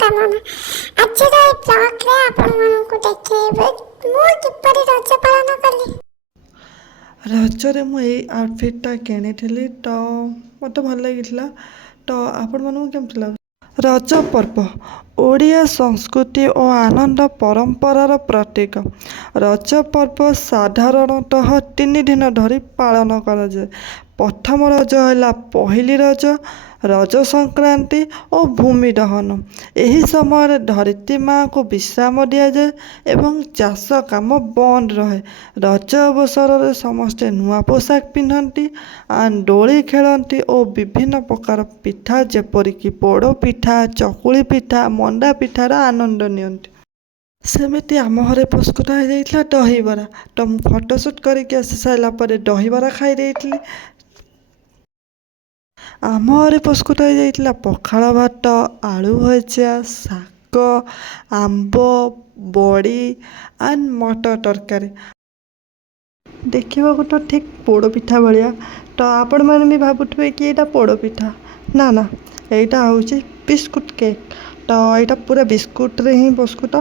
କାମନା। ଆଜିର ଏହି ବ୍ଲଗରେ ଆପଣମାନଙ୍କୁ ଦେଖେଇବେ ମୁଁ କିପରି ରଜ ପାଳନ କଲି। ରଜରେ ମୁଁ ଏଇ ଆଉଟଫିଟ୍ଟା କିଣିଥିଲି ତ ମୋତେ ଭଲ ଲାଗିଥିଲା। ତ ଆପଣମାନଙ୍କୁ କେମିତି ଲାଗୁଛି? ରଜ ପର୍ବ ଓଡ଼ିଆ ସଂସ୍କୃତି ଓ ଆନନ୍ଦ ପରମ୍ପରାର ପ୍ରତୀକ। ରଜ ପର୍ବ ସାଧାରଣତଃ 3 ଦିନ ଧରି ପାଳନ କରାଯାଏ। ପ୍ରଥମ ରଜ ହେଲା ପହିଲି ରଜ, ରଜ ସଂକ୍ରାନ୍ତି ଓ ଭୂମି ଦହନ। ଏହି ସମୟରେ ଧରିତ୍ରୀ ମା'ଙ୍କୁ ବିଶ୍ରାମ ଦିଆଯାଏ ଏବଂ ଚାଷ କାମ ବନ୍ଦ ରହେ। ରଜ ଅବସରରେ ସମସ୍ତେ ନୂଆ ପୋଷାକ ପିନ୍ଧନ୍ତି, ଦୋଳି ଖେଳନ୍ତି ଓ ବିଭିନ୍ନ ପ୍ରକାର ପିଠା ଯେପରିକି ପୋଡ଼ ପିଠା, ଚକୁଳି ପିଠା, ମଣ୍ଡା ପିଠାର ଆନନ୍ଦ ନିଅନ୍ତି। ସେମିତି ଆମ ଘରେ ପ୍ରସ୍ତୁତ ହୋଇଯାଇଥିଲା ଦହିବରା। ତ ମୁଁ ଫଟୋସୁଟ୍ କରିକି ଆସି ସାରିଲା ପରେ ଦହିବରା ଖାଇ ଦେଇଥିଲି। ଆମ ଘରେ ପ୍ରସ୍ତୁତ ହୋଇଯାଇଥିଲା ପଖାଳ ଭାତ, ଆଳୁ ଭଜା, ଶାଗ, ଆମ୍ବ, ବଡ଼ି ମଟର ତରକାରୀ। ଦେଖିବାକୁ ତ ଠିକ୍ ପୋଡ଼ପିଠା ଭଳିଆ। ତ ଆପଣମାନେ ବି ଭାବୁଥିବେ କି ଏଇଟା ପୋଡ଼ପିଠା। ନା ନା, ଏଇଟା ହେଉଛି ବିସ୍କୁଟ୍ କେକ୍। ତ ଏଇଟା ପୁରା ବିସ୍କୁଟ୍ରେ ହିଁ ପ୍ରସ୍ତୁତ।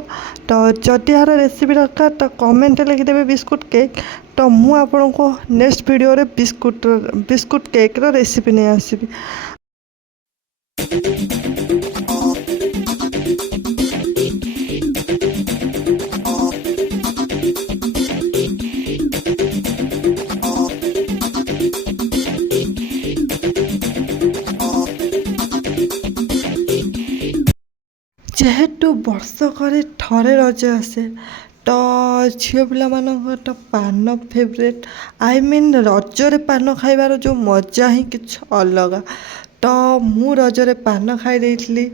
ତ ଯଦି ଏହାର ରେସିପି ଦରକାର ତ କମେଣ୍ଟରେ ଲେଖିଦେବେ ବିସ୍କୁଟ୍ କେକ୍। ତ ମୁଁ ଆପଣଙ୍କୁ ନେକ୍ସଟ ଭିଡ଼ିଓରେ ବିସ୍କୁଟ୍ କେକ୍ର ରେସିପି ନେଇ ଆସିବି। ଯେହେତୁ ବର୍ଷକରେ ଥରେ ରଜ ଆସେ ତ ଝିଅ ପିଲାମାନଙ୍କର ତ ପାନ ଫେଭରେଟ୍। ରଜରେ ପାନ ଖାଇବାର ଯେଉଁ ମଜା ହିଁ କିଛି ଅଲଗା। ତ ମୁଁ ରଜରେ ପାନ ଖାଇ ଦେଇଥିଲି।